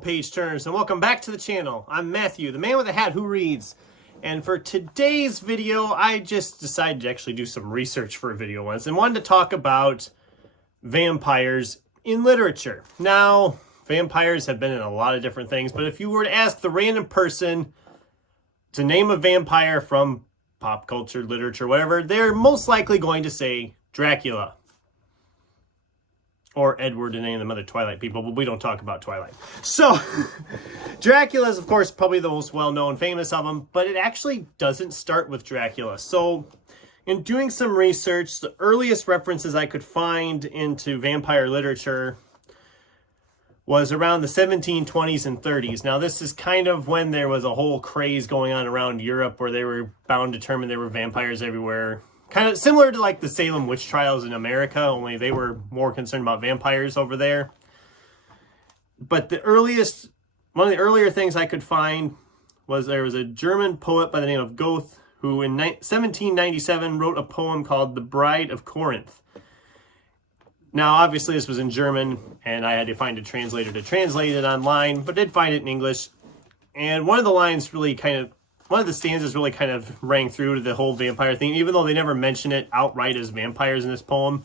page turners, and welcome back to the channel. I'm Matthew, the man with a hat who reads. And for today's video, I just decided to actually do some research for a video once and wanted to talk about vampires in literature. Now, vampires have been in a lot of different things, but if you were to ask the random person to name a vampire from pop culture, literature, whatever, they're most likely going to say Dracula. Or Edward and any of them other Twilight people, but we don't talk about Twilight. So, Dracula is, of course, probably the most well-known, famous of them, but it actually doesn't start with Dracula. So, in doing some research, the earliest references I could find into vampire literature was around the 1720s and 30s. Now, this is kind of when there was a whole craze going on around Europe where they were bound to determine there were vampires everywhere. Kind of similar to like the Salem witch trials in America, only they were more concerned about vampires over there. But one of the earlier things I could find was there was a German poet by the name of Goethe who in 1797 wrote a poem called The Bride of Corinth. Now, obviously this was in German and I had to find a translator to translate it online, but did find it in English. And one of the stanzas really kind of rang through to the whole vampire thing, even though they never mention it outright as vampires in this poem.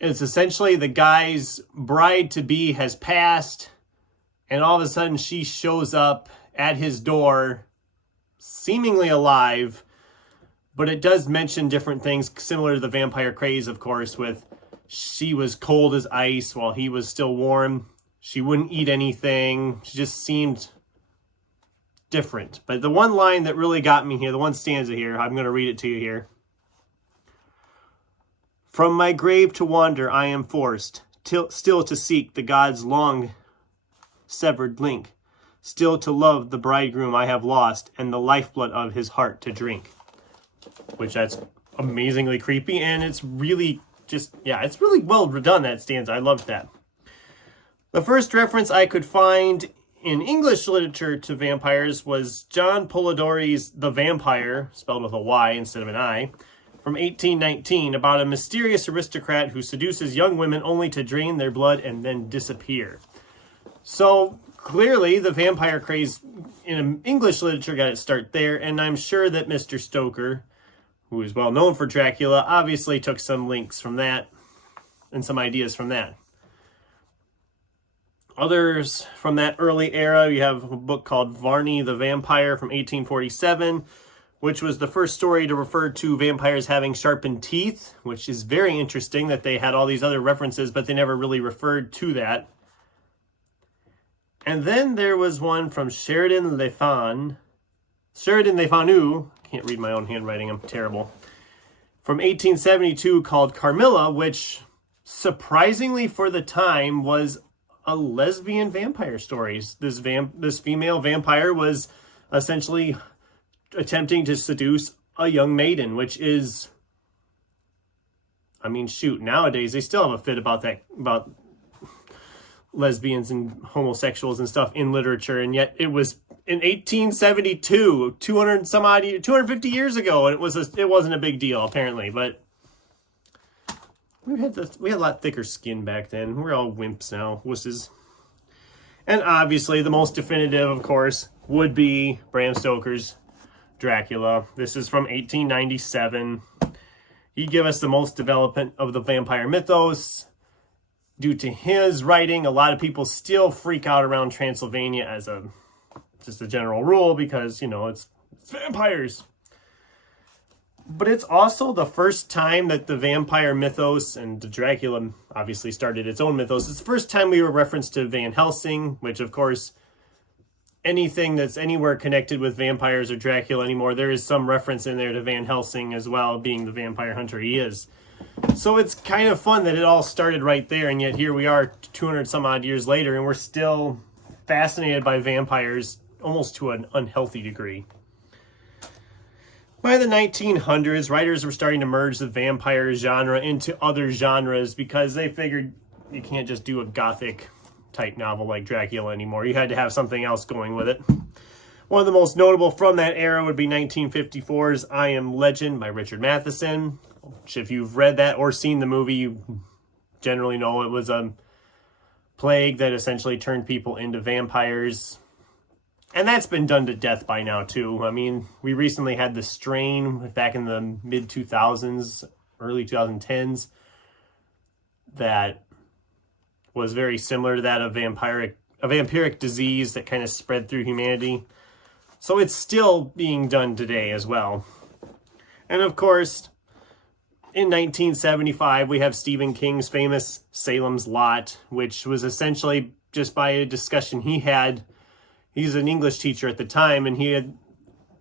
It's essentially the guy's bride-to-be has passed, and all of a sudden she shows up at his door, seemingly alive, but it does mention different things similar to the vampire craze, of course, with she was cold as ice while he was still warm. She wouldn't eat anything. She just seemed different. But the one line that really got me here, the one stanza here, I'm going to read it to you here. From my grave to wander I am forced, still to seek the God's long severed link, still to love the bridegroom I have lost, and the lifeblood of his heart to drink. Which that's amazingly creepy, and it's really it's really well done, that stanza. I loved that. The first reference I could find in English literature to vampires was John Polidori's The Vampire, spelled with a Y instead of an I, from 1819, about a mysterious aristocrat who seduces young women only to drain their blood and then disappear. So, clearly, the vampire craze in English literature got its start there, and I'm sure that Mr. Stoker, who is well known for Dracula, obviously took some links from that and some ideas from that. Others from that early era, you have a book called Varney the Vampire from 1847, which was the first story to refer to vampires having sharpened teeth, which is very interesting that they had all these other references, but they never really referred to that. And then there was one from Sheridan Le Fanu, can't read my own handwriting, I'm terrible, from 1872 called Carmilla, which surprisingly for the time was a lesbian vampire story. This female vampire was essentially attempting to seduce a young maiden, which is, I mean, shoot, nowadays they still have a fit about lesbians and homosexuals and stuff in literature, and yet it was in 1872, 250 years ago, and it wasn't a big deal apparently, but we had a lot thicker skin back then. We're all wimps now, wusses. And obviously, the most definitive, of course, would be Bram Stoker's Dracula. This is from 1897. He gave us the most development of the vampire mythos. Due to his writing, a lot of people still freak out around Transylvania as just a general rule because, you know, it's vampires. But it's also the first time that the vampire mythos and the Dracula obviously started its own mythos. It's the first time we were referenced to Van Helsing, which of course, anything that's anywhere connected with vampires or Dracula anymore, there is some reference in there to Van Helsing as well, being the vampire hunter he is. So it's kind of fun that it all started right there, and yet here we are 200 some odd years later, and we're still fascinated by vampires almost to an unhealthy degree. By the 1900s, writers were starting to merge the vampire genre into other genres because they figured you can't just do a gothic type novel like Dracula anymore. You had to have something else going with it. One of the most notable from that era would be 1954's I Am Legend by Richard Matheson, which if you've read that or seen the movie, you generally know it was a plague that essentially turned people into vampires. And that's been done to death by now, too. I mean, we recently had the strain back in the mid-2000s, early 2010s, that was very similar to that of vampiric disease that kind of spread through humanity. So it's still being done today as well. And of course, in 1975, we have Stephen King's famous Salem's Lot, which was essentially just by a discussion he had. He's an English teacher at the time, and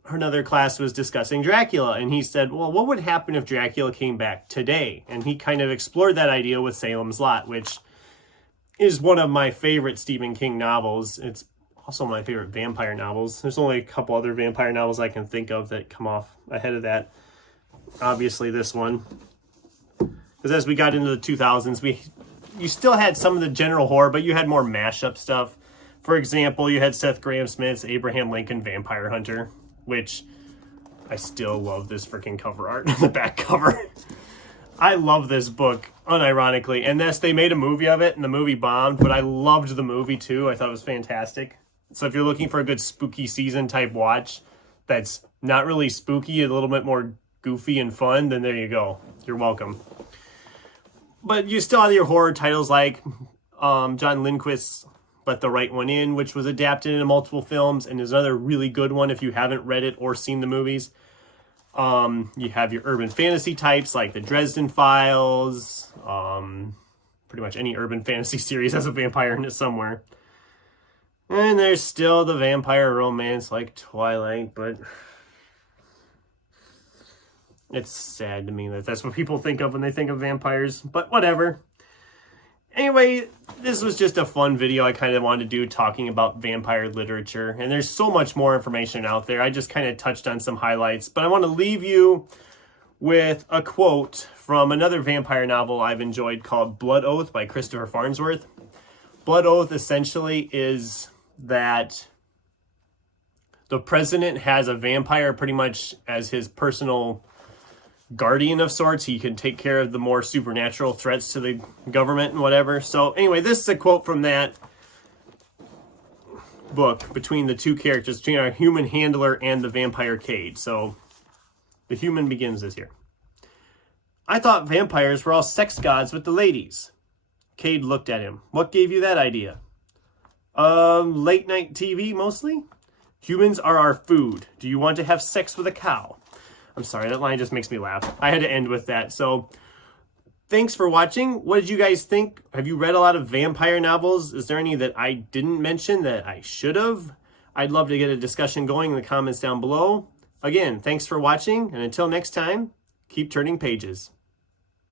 another class was discussing Dracula, and he said, well, what would happen if Dracula came back today? And he kind of explored that idea with Salem's Lot, which is one of my favorite Stephen King novels. It's also my favorite vampire novels. There's only a couple other vampire novels I can think of that come off ahead of that. Obviously this one. Because as we got into the 2000s, you still had some of the general horror, but you had more mashup stuff. For example, you had Seth Grahame-Smith's Abraham Lincoln Vampire Hunter, which I still love this freaking cover art on the back cover. I love this book, unironically. And they made a movie of it, and the movie bombed, but I loved the movie too. I thought it was fantastic. So if you're looking for a good spooky season type watch that's not really spooky, a little bit more goofy and fun, then there you go. You're welcome. But you still have your horror titles like John Lindquist's Let the Right One In, which was adapted into multiple films and is another really good one if you haven't read it or seen the movies. You have your urban fantasy types like the Dresden Files. Pretty much any urban fantasy series has a vampire in it somewhere. And there's still the vampire romance like Twilight, but it's sad to me that that's what people think of when they think of vampires, but whatever. Anyway, this was just a fun video I kind of wanted to do talking about vampire literature, and there's so much more information out there. I just kind of touched on some highlights, but I want to leave you with a quote from another vampire novel I've enjoyed called Blood Oath by Christopher Farnsworth. Blood Oath essentially is that the president has a vampire pretty much as his personal guardian of sorts. He can take care of the more supernatural threats to the government and whatever. So anyway, this is a quote from that book between the two characters, between our human handler and the vampire Cade. So the human begins this here. I thought vampires were all sex gods with the ladies. Cade looked at him. What gave you that idea? Late night TV mostly? Humans are our food. Do you want to have sex with a cow? I'm sorry, that line just makes me laugh. I had to end with that. So thanks for watching. What did you guys think? Have you read a lot of vampire novels? Is there any that I didn't mention that I should have? I'd love to get a discussion going in the comments down below. Again, thanks for watching, and until next time, keep turning pages.